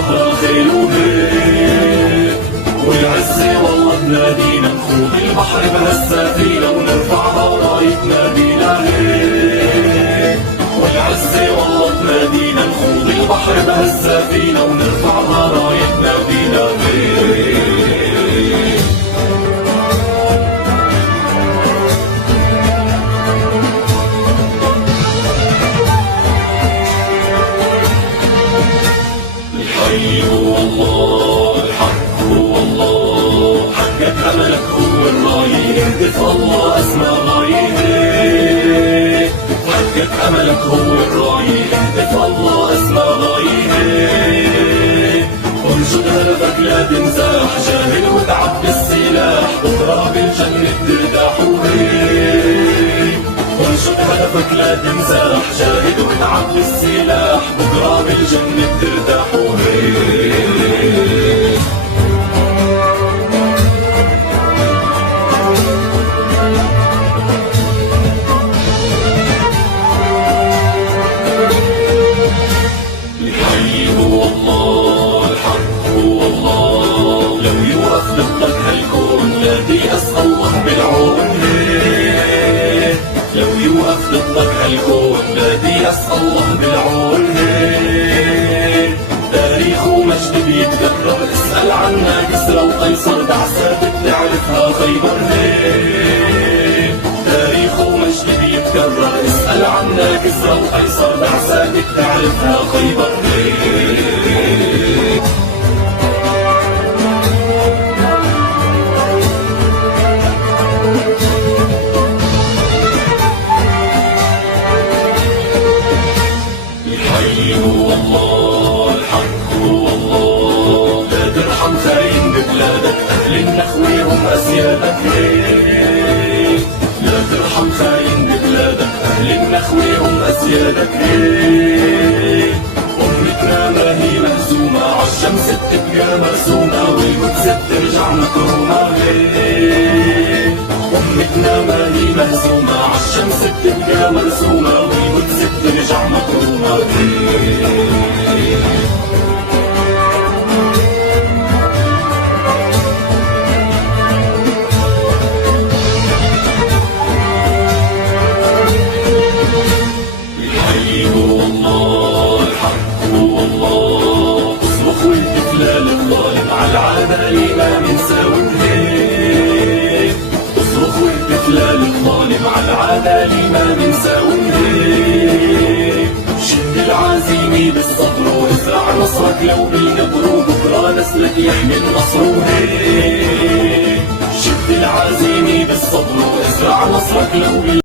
ظهر الخيل وهيك، والعزة والله تنادينا نخوض البحر بهالسفينة ونرفعها رايتنا بينا هيك، والعزة والله تنادينا نخوض البحر بهالسفينة ونرفعها رايتنا بينا هيك. الحي هو الله، الحق هو الله، حقك أملك هو الراية، اهدف الله أسمى غاية، حقك أملك هو الراية، اهدف الله أسمى غاية، انشد هدفك لا تنزاح، جاهد وتعب بالسلاح، بكرة بالجنة ترتاح وهيك، انشد هدفك لا تنزاح، جاهد وتعب بالسلاح، بكرة بالجنة ترتاح وهيك. الحي هو الله، الحق هو الله، لو يوقف ضدك هالكون لا تيأس الله بالعون هيك، لو يوقف ضدك هالكون لا تيأس الله بالعون هيك، تاريخ ومجد بيتكرر، اسأل عنا كسرى وقيصر، دعسات بتعرفها خيبر هيك، تاريخ ومجد بيتكرر، اسأل عنا كسرى وقيصر، دعسات بتعرفها خيبر هيك. الحي هو الله، الحق هو الله، لا ترحم خاين ببلادك، أهل النخوة هم أسيادك هيك، لا ترحم خاين ببلادك، أهل النخوة هم أسيادك هيك، أمتنا ما هي مهزومة، عالشمس بتبقى مرسومة، والقدس بترجع مكرومة هيك، أمتنا ما هي مهزومة، عالشمس بتبقى مرسومة، والقدس بترجع مكرومة هيك. الحي هو الله، الحق هو الله، اصرخ والتفلال الظالم على العدالة ما منساوي هيك، اصرخ والتفلال الظالم على العدالة ما منساوي هيك، شد العزيمة بالصبر وازرع نصرك لو بالقبر، وبكرة نسلك يحمي النصر وهيك، شد العزيمة بالصبر وازرع نصرك لو بالقبر،